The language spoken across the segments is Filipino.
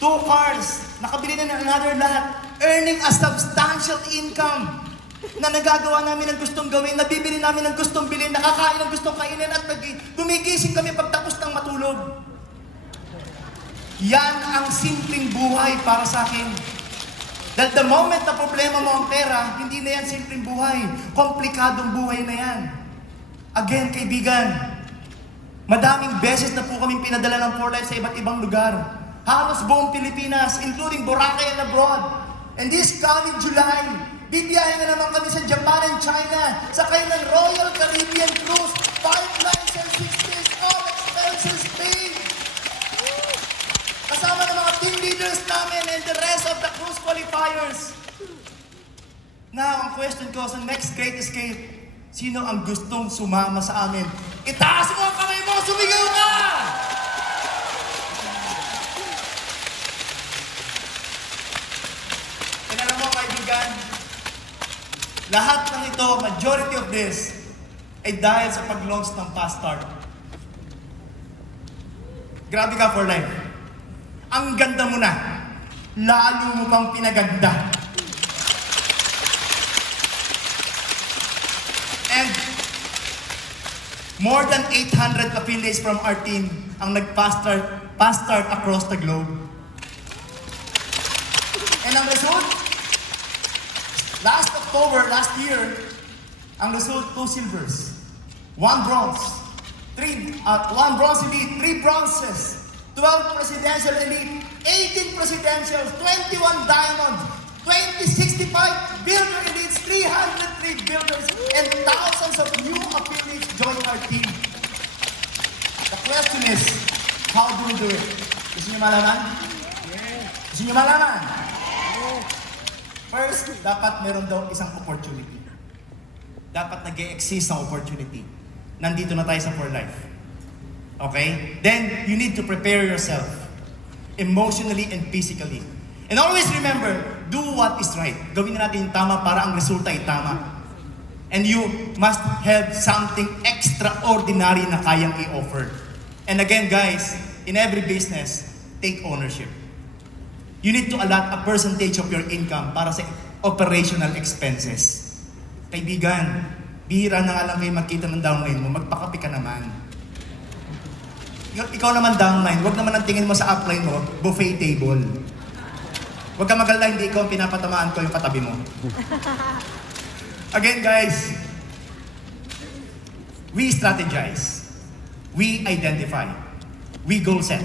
2 cars, nakabili na ng another lot, earning a substantial income na nagagawa namin ang gustong gawin, nabibili namin ang gustong bilhin, nakakain ang gustong kainin at gumigising kami pagtapos ng matulog. Yan ang simpleng buhay para sa akin. Dahil the moment na problema mo ang pera, hindi na yan simpleng buhay. Komplikadong buhay na yan. Again, kaibigan, madaming beses na po kaming pinadala ng 4Life sa iba't ibang lugar. Halos buong Pilipinas, including Boracay and abroad. And this coming July, bibiyahe na naman kami sa Japan and China, sakay ng Royal Caribbean Cruise, 5 nights and 6 days, all expenses paid. Kasama ng mga team leaders namin and the rest of the cruise qualifiers. Now, ang question ko sa next Great Escape, sino ang gustong sumama sa amin? Itaas mo ang kamay mo! Sumigaw ka! And alam mo, kaibigan, lahat ng ito, majority of this, ay dahil sa pag-launch ng Fast Start. Grabe ka for life. Ang ganda mo na, lalo mo pang pinaganda. And more than 800 affiliates from our team ang nag-fast start across the globe. And ang result, last October, last year, ang result, 2 silvers, 1 bronze, 1 bronze elite, 3 bronzes, 12 presidential elite, 18 presidentials, 21 diamonds, 65 builder elites, 303 builders, and thousands of new affiliates join our team. The question is, how do we do it? Gusto niyo malaman? Gusto niyo malaman? First, dapat meron daw isang opportunity. Dapat nag-e-exist ang opportunity. Nandito na tayo sa 4Life. Okay? Then, you need to prepare yourself emotionally and physically. And always remember, do what is right. Gawin na natin yung tama para ang resulta ay tama. And you must have something extraordinary na kayang i-offer. And again, guys, in every business, take ownership. You need to allot a percentage of your income para sa operational expenses. Kaibigan, bihira na nga lang kayo magkita ng downline mo, magpakapi ka naman. Ikaw naman downline, huwag naman ang tingin mo sa upline mo, buffet table. Huwag ka magalala, hindi ikaw ang pinapatamaan ko yung katabi mo. Again guys, we strategize, we identify, we goal set,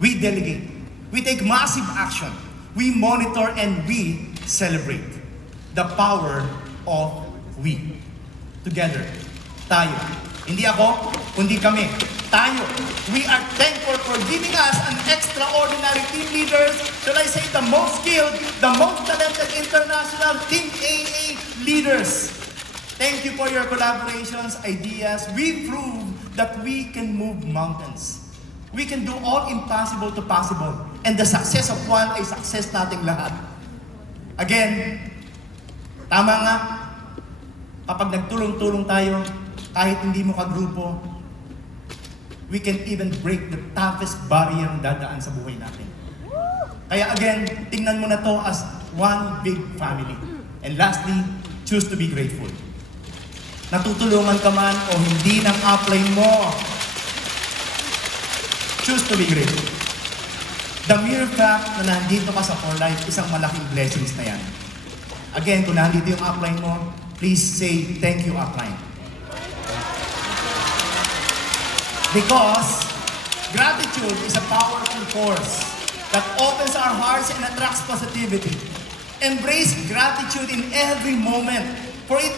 we delegate, we take massive action, we monitor, and we celebrate the power of we. Together, tayo. Hindi ako, kundi kami. Tayo. We are thankful for giving us an extraordinary team leaders, shall I say the most skilled, the most talented international Team AA leaders. Thank you for your collaborations, ideas. We prove that we can move mountains. We can do all impossible to possible. And the success of one ay success nating lahat. Again, tama nga, kapag nagtulong-tulong tayo, kahit hindi mo kagrupo, we can even break the toughest barrier na dadaan sa buhay natin. Kaya again, tingnan mo na to as one big family. And lastly, choose to be grateful. Natutulungan ka man o hindi ng upline mo, choose to be grateful. The mere fact na nandito ka sa 4Life, isang malaking blessings na yan. Again, kung nandito yung upline mo, please say thank you, upline. Because gratitude is a powerful force that opens our hearts and attracts positivity. Embrace gratitude in every moment, for it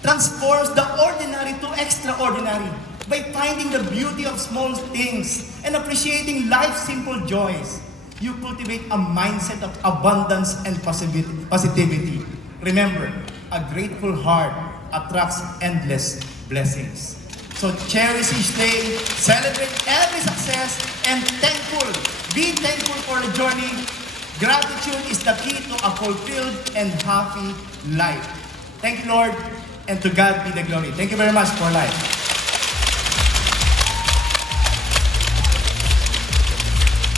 transforms the ordinary to extraordinary by finding the beauty of small things and appreciating life's simple joys. You cultivate a mindset of abundance and positivity. Remember, a grateful heart attracts endless blessings. So cherish each day, celebrate every success, and be thankful for the journey. Gratitude is the key to a fulfilled and happy life. Thank you, Lord, and to God be the glory. Thank you very much for life.